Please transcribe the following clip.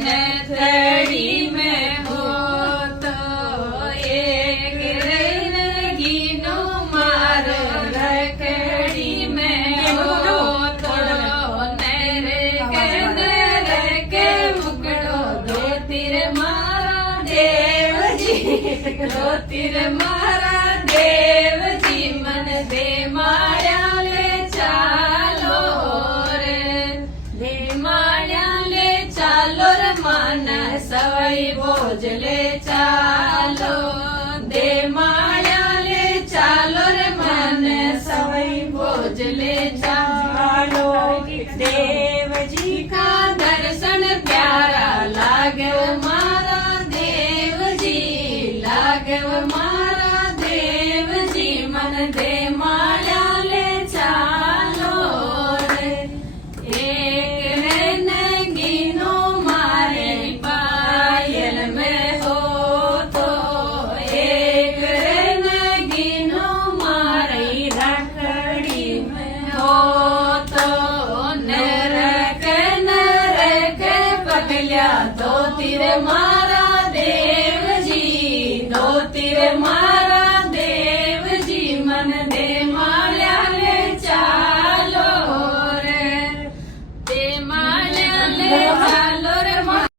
थड़ी में हो तो एक रेगी नो मार रखड़ी में हो तो नरे के मुकड़ो दो तीर मारा देव जी दो तीर मारा देव जी मन दे माया ले चालो रे दे माया ले चालो रे मन सवई बोझ ले चालो दे माया ले चालो रे मन सवई बोझ ले चालो देव जी का दर्शन प्यारा लागे मारा देव जी लागे मारा देव जी मन दे माया ले चालो रे एक नगीनो मारे पायल में हो तो एक नगीनो मारी रखड़ी में हो तो नरक पगलिया दो तीर मारा देव जी दो तीर मारा देव जी मन दे मारा